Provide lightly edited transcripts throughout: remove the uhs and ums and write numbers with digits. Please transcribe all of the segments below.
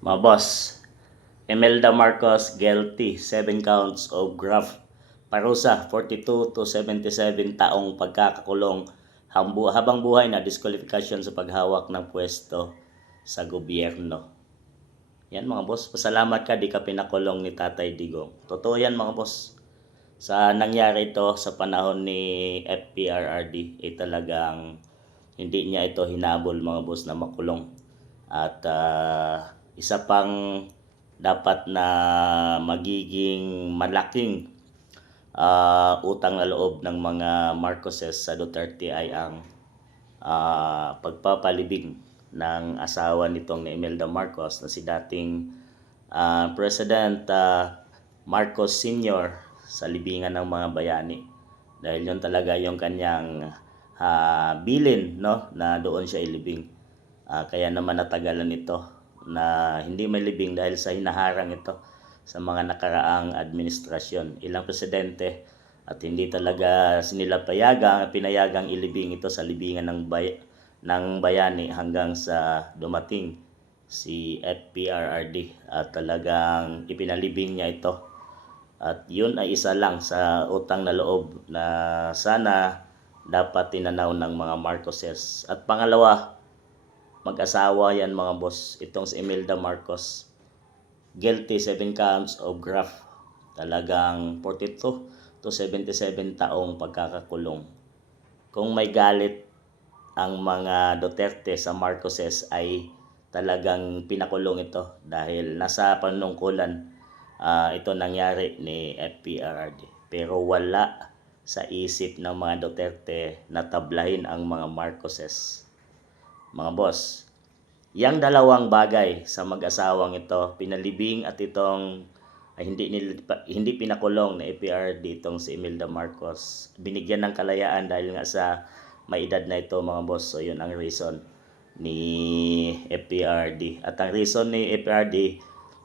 Mga boss, Imelda Marcos guilty, 7 counts of graft. Parusa, 42 to 77 taong pagkakakulong habang buhay na disqualification sa paghawak ng pwesto sa gobyerno. Yan mga boss, pasalamat ka di ka pinakulong ni Tatay Digong. Totoo yan mga boss. Sa nangyari ito sa panahon ni FPRRD, talagang hindi niya ito hinabol mga boss na makulong. At isa pang dapat na magiging malaking utang na loob ng mga Marcoses sa Duterte ay ang pagpapalibing ng asawa nitong ni Imelda Marcos na si dating President Marcos Sr. sa libingan ng mga bayani. Dahil yun talaga yung kanyang bilin, no, na doon siya ilibing. Kaya naman natagalan ito na hindi may libing dahil sa hinaharang ito sa mga nakaraang administrasyon. Ilang presidente at hindi talaga nila pinayagang ilibing ito sa libingan ng bayani hanggang sa dumating si FPRRD at talagang ipinalibing niya ito. At yun ay isa lang sa utang na loob na sana dapat tinanaw ng mga Marcoses. At pangalawa, mag-asawa yan mga boss. Itong si Imelda Marcos, guilty, 7 counts of graft. Talagang 42 to 77 taong pagkakakulong. Kung may galit ang mga Duterte sa Marcoses ay talagang pinakulong ito dahil nasa panungkulan ito nangyari ni FPRRD. Pero wala sa isip ng mga Duterte na tablahin ang mga Marcoses. Mga boss, yang dalawang bagay sa mag-asawang ito, pinalibing at itong hindi pinakulong na FPRRD itong si Imelda Marcos, binigyan ng kalayaan dahil nga sa may edad na ito mga boss. So yun ang reason ni FPRRD. At ang reason ni FPRRD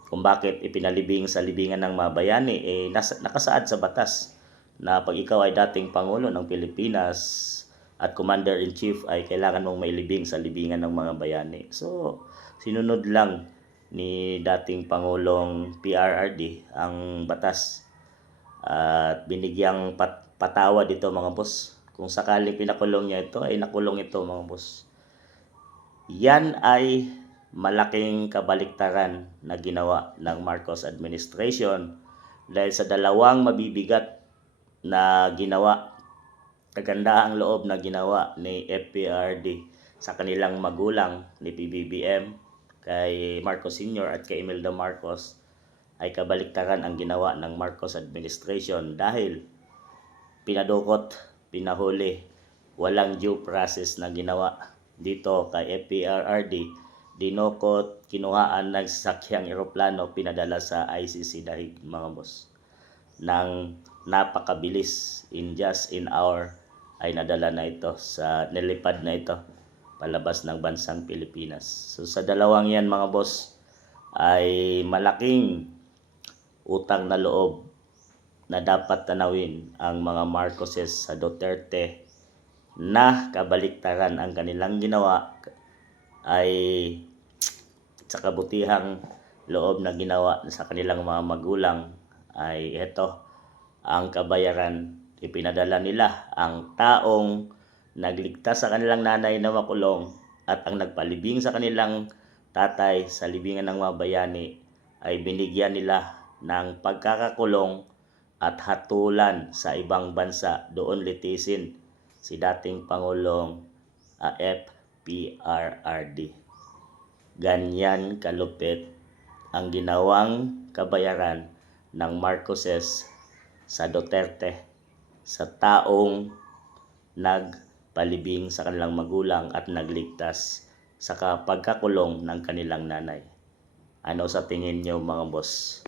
kung bakit ipinalibing sa libingan ng mga bayani nakasaad sa batas na pag ikaw ay dating Pangulo ng Pilipinas at Commander-in-Chief ay kailangan mong mailibing sa libingan ng mga bayani. So, sinunod lang ni dating Pangulong PRRD ang batas at binigyang patawad dito mga boss. Kung sakaling pinakulong niya ito, ay nakulong ito mga boss. Yan ay malaking kabaliktaran na ginawa ng Marcos administration dahil sa dalawang mabibigat na ginawa, kagandahang loob na ginawa ni FPRD sa kanilang magulang ni PBBM, kay Marcos Sr. at kay Imelda Marcos, ay kabaliktaran ang ginawa ng Marcos administration dahil pinadukot, pinahuli, walang due process na ginawa dito kay FPRRD. Dinukot, kinuhaan ng sasakyang eroplano, pinadala sa ICC dahil mga boss ng napakabilis, in just an hour ay nadala na ito nilipad na ito palabas ng bansang Pilipinas. So sa dalawang yan mga boss ay malaking utang na loob na dapat tanawin ang mga Marcoses sa Duterte na kabaliktaran ang kanilang ginawa ay sa kabutihang loob na ginawa sa kanilang mga magulang ay ito ang kabayaran. Ipinadala nila ang taong nagligtas sa kanilang nanay na makulong at ang nagpalibing sa kanilang tatay sa libingan ng mga bayani ay binigyan nila ng pagkakakulong at hatulan sa ibang bansa, doon litisin si dating Pangulong FPRRD. Ganyan kalupit ang ginawang kabayaran ng Marcoses sa Duterte sa taong nagpalibing sa kanilang magulang at nagligtas sa pagkakulong ng kanilang nanay. Ano sa tingin niyo mga boss?